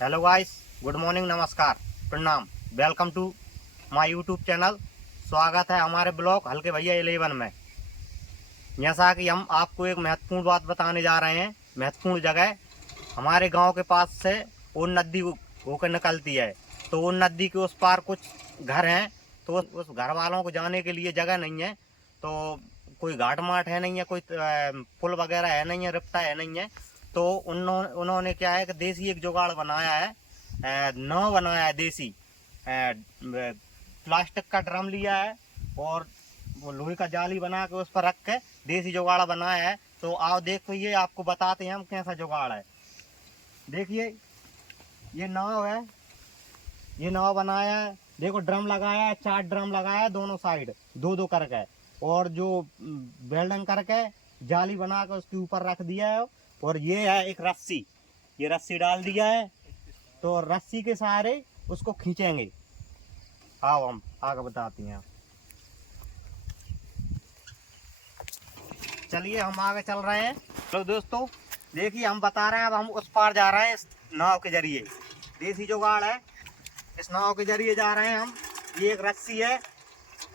Hello guys, good morning, नमस्कार, प्रणाम। Welcome to my YouTube channel. स्वागत है हमारे ब्लॉग हल्के भैया 11 में। जैसा कि हम आपको एक महत्वपूर्ण बात बताने जा रहे हैं। महत्वपूर्ण जगह हमारे गांव के पास से वो नदी होकर निकलती है। तो वो नदी के उस पार कुछ घर हैं। तो उस घर वालों को जाने के लिए जगह नहीं है। तो कोई घाट माट है नहीं है, कोई पुल वगैरह है नहीं है, रिफ्टा है नहीं है। तो उन्होंने क्या है कि देसी एक जुगाड़ बनाया है। नाव बनाया है देसी। प्लास्टिक का ड्रम लिया है और वो लोहे का जाली बना के उस पर रख के देसी जुगाड़ बनाया है। तो आओ देखिए, आपको बताते हैं हम कैसा जुगाड़ है। देखिए, ये नाव है, ये नाव बनाया है। देखो, ड्रम लगाया है, 4 ड्रम लगाया है दोनों साइड, दो दो करके। और जो वेल्डिंग करके जाली बना के उसके ऊपर रख दिया है। और ये है एक रस्सी, ये रस्सी डाल दिया है। तो रस्सी के सहारे उसको खींचेंगे। आओ हम आगे बताते हैं। चलिए, हम आगे चल रहे हैं। तो दोस्तों देखिए, हम बता रहे हैं, अब हम उस पार जा रहे हैं इस नाव के जरिए। देसी जुगाड़ है, इस नाव के जरिए जा रहे हैं हम। ये एक रस्सी है,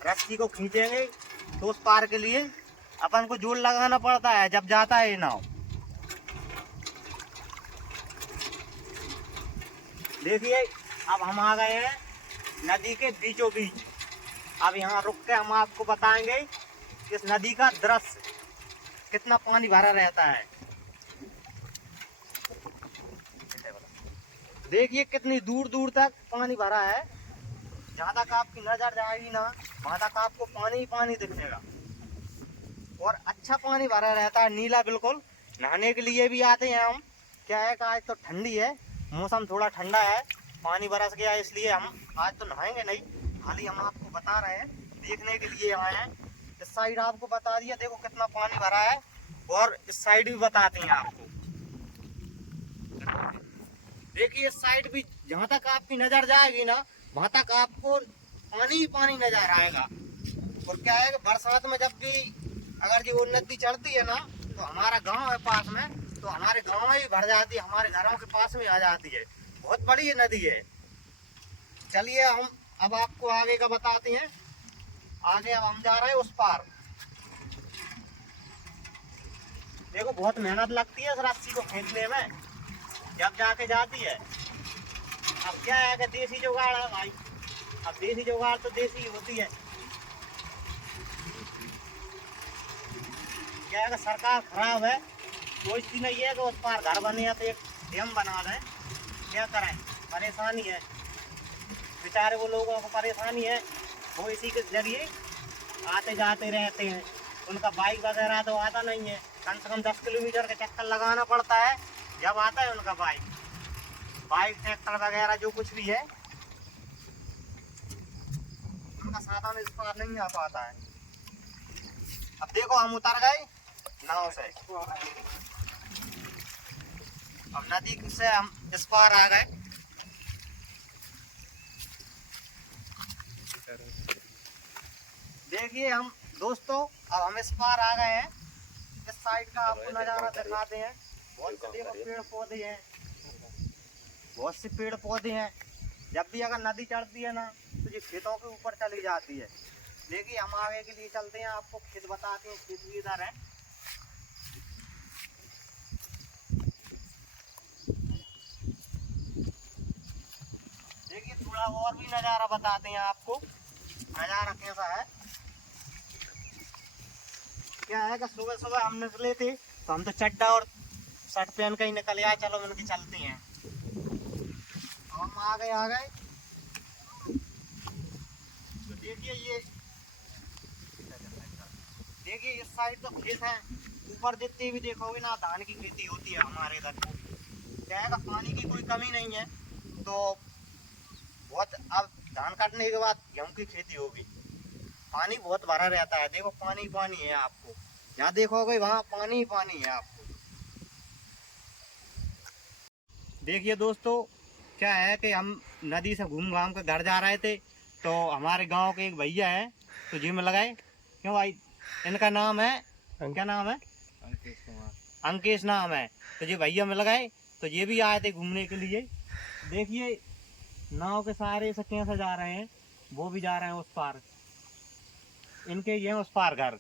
रस्सी को खींचेंगे तो उस पार के लिए अपन को जोड़ लगाना पड़ता है जब जाता है ये नाव। देखिए, अब हम आ गए हैं नदी के बीचों बीच। अब यहाँ रुक के हम आपको बताएंगे इस नदी का दृश्य, कितना पानी भरा रहता है। देखिए, कितनी दूर दूर तक पानी भरा है। जहाँ तक आपकी नजर जाएगी ना, वहाँ तक आपको पानी ही पानी दिखेगा। और अच्छा पानी भरा रहता है, नीला बिल्कुल। नहाने के लिए भी आते हैं हम। क्या है कि आज तो ठंडी है, मौसम थोड़ा ठंडा है, पानी बरस गया, इसलिए हम आज तो नहाएंगे नहीं। खाली हम आपको बता रहे हैं, देखने के लिए आए हैं। इस साइड आपको बता दिया, देखो कितना पानी भरा है। और इस साइड भी बताते हैं आपको। देखिए, इस साइड भी जहाँ तक आपकी नजर जाएगी ना, वहाँ तक आपको पानी ही पानी नजर आएगा। और क्या है कि बरसात में जब भी अगर जो नदी चढ़ती है ना, तो हमारा गांव है पास में, तो हमारे गांव में ही भर जाती है, हमारे घरों के पास में आ जाती है। बहुत बड़ी ये नदी है। चलिए, हम अब आपको आगे का बताते हैं। आगे अब हम जा रहे हैं उस पार। देखो, बहुत मेहनत लगती है इस रस्सी को खींचने में, जब जाके जाती है। अब क्या है कि देसी जुगाड़ है भाई। अब देसी जुगाड़ तो देसी होती है। क्या है कि सरकार खराब है, सोचती नहीं है कि उस पार घर बने तो एक डैम बना दें। क्या करें, परेशानी है बेचारे वो लोगों को, परेशानी है। वो इसी के जरिए आते जाते रहते हैं। उनका बाइक वगैरह तो आता नहीं है, कम से कम 10 किलोमीटर का चक्कर लगाना पड़ता है जब आता है उनका बाइक ट्रैक्टर वगैरह जो कुछ भी है, उनका साधन इस पार नहीं आ पाता है। अब देखो, हम उतर गए नाव से। अब नदी से हम इस पार आ गए। देखिए हम दोस्तों, अब हम इस पार आ गए हैं। इस साइड का आपको नजारा दिखाते हैं। बहुत से देखो पेड़ पौधे हैं, बहुत से पेड़ पौधे हैं। जब भी अगर नदी चढ़ती है ना, तो ये खेतों के ऊपर चली जाती है। देखिए, हम आगे के लिए चलते हैं, आपको खेत बताते हैं। खेत भी इधर है। देखिए, थोड़ा और भी नजारा बताते हैं आपको, नजारा कैसा है। क्या है कि सुबह सुबह हम निकले थे, तो हम तो चड्डा और शर्ट पहन के ही निकल आए। चलो मिल के चलते हैं। हम आ गए। तो देखिए इस साइड तो खेत है। ऊपर जितनी भी देखोगे ना, धान की खेती होती है हमारे इधर। क्या है कि पानी की कोई कमी नहीं है। तो बहुत, अब धान काटने के बाद गेहूं की खेती होगी। पानी बहुत भरा रहता है। देखो, पानी पानी है। आपको जहाँ देखोगे वहाँ पानी ही पानी है आपको। देखिए दोस्तों, क्या है कि हम नदी से घूम घाम के घर जा रहे थे। तो हमारे गांव के एक भैया हैं, तो जिम लगाए। क्यों भाई, इनका नाम है, क्या नाम है? अंकेश कुमार। अंकेश नाम है। तो ये भैया मिल गए, तो ये भी आए थे घूमने के लिए। देखिए नाव के सारे से कैसे जा रहे हैं, वो भी जा रहे हैं उस पार, इनके ये उस पार घर,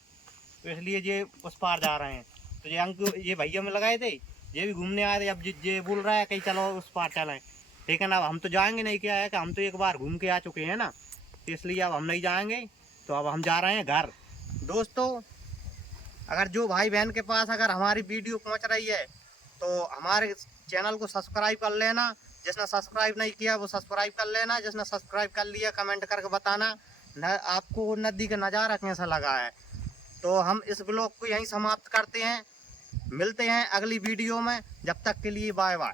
तो इसलिए ये उस पार जा रहे हैं। तो ये भैया में लगाए थे, ये भी घूमने आए थे। अब ये बोल रहा है कि चलो उस पार चलें, लेकिन अब हम तो जाएंगे नहीं। क्या है कि हम तो एक बार घूम के आ चुके हैं ना, तो इसलिए अब हम नहीं जाएंगे। तो अब हम जा रहे हैं घर। दोस्तों, अगर जो भाई बहन के पास अगर हमारी वीडियो पहुंच रही है तो हमारे चैनल को सब्सक्राइब कर लेना। जिसने सब्सक्राइब नहीं किया वो सब्सक्राइब कर लेना। जिसने सब्सक्राइब कर लिया कमेंट करके बताना आपको नदी का नज़ारा कैसा लगा है। तो हम इस ब्लॉग को यहीं समाप्त करते हैं। मिलते हैं अगली वीडियो में, जब तक के लिए बाय बाय।